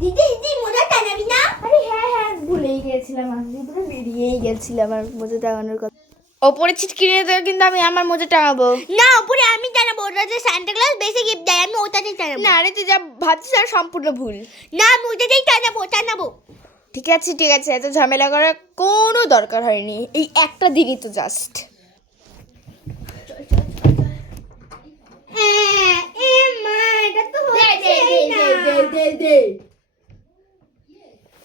দিদি দিদি মোজা টানাবি না? আরে হ্যাঁ হ্যাঁ ভুলেই গেছিলাম, আমি পুরো বেরিয়েই গেছিলাম আমার মোজা টাঙানোর কথা। ওপরে ছিটকে নিয়ে তো কিন্তু আমি আমার মোজা টাঙাবো না, উপরে আমি টানাবো, ওটাতে সান্টা ক্লজ বেশি গিফট দেয়, আমি ওটাতেই টানাবো। না। আরে তুই যা ভাবছিস আর সম্পূর্ণ ভুল। না, আমি ওটাতেই টানাবো। ঠিক আছে এত ঝামেলা করার কোনো দরকার হয়নি, এই একটা দিনই তো জাস্ট।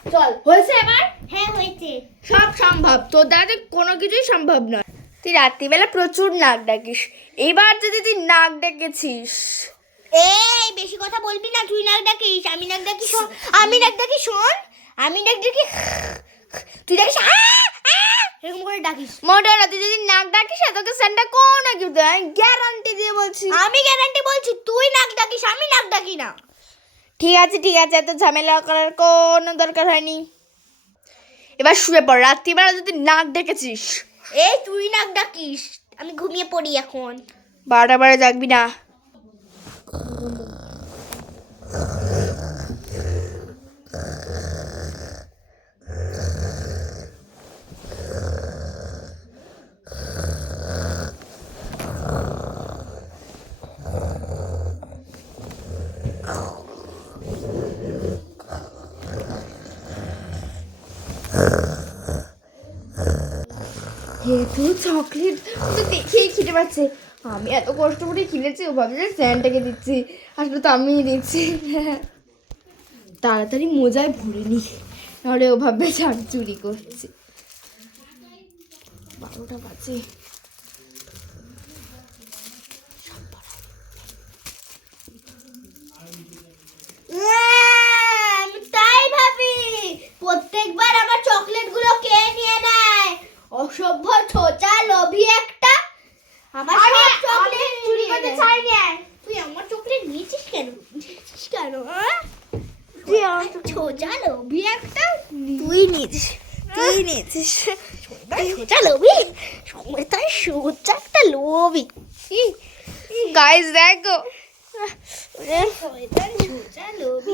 চল হয়েছে এবার। হ্যাঁ হয়েছে। সব সম্ভব, তোর দ্বারা তো কোনো কিছুই সম্ভব নয়। তুই রাত্রিবেলা প্রচুর নাক ডাকিস, এইবার যদি তুই নাক ডেকেছিস। এই বেশি কথা বলবি না, তুই নাক ডাকিস, আমি নাক ডাকি শোন, আমি নাক ডাকি শোন, আমি নাক ডাকি, তুই ডাকিস এরকম করে ডাকিস। মোটা না, তুই যদি নাক ডাকিস তোকে সেন্টা কোনো গিফট দেয়, আমি গ্যারান্টি দিয়ে বলছি। আমি গ্যারান্টি বলছি, তুই নাক ডাকিস, আমি নাক ডাকি না। ঠিক আছে এত ঝামেলা করার কোনো দরকার হয়নি। এবার শুয়ে পড়, রাত্রিবেলা যদি নাক ডেকেছিস। এই তুই নাক ডাকিস, আমি ঘুমিয়ে পড়ি এখন। 12টা বারে জাগবি না। এত চকলেট তো দেখেই খেতে পাচ্ছে। আমি এত কষ্ট করে কিনেছি, ও ভাবছে যে স্যান্টাকে দিচ্ছি, আসলে তো আমিই দিচ্ছি। তাড়াতাড়ি মোজায় ভরে নি, নাহলে ও ভাববে যে আমি চুরি করছি। 12টা বাজে। আমি তাই ভাবি, প্রত্যেকবার আমার চকলেট গুলো কে নিয়ে নেয়, অসভ্য ছোচা লোভী একটা। আমার সব চকলেট চুরি করতে চাই না। তুই আমার চকলেট নিয়েছিস কেন? তুই আমার ছোচা লোভী একটা। তুই নিয়েছিস ছোচা লোভী, তাই সোচা একটা লোভী। গাইস দেখো, ছোচা লোভী।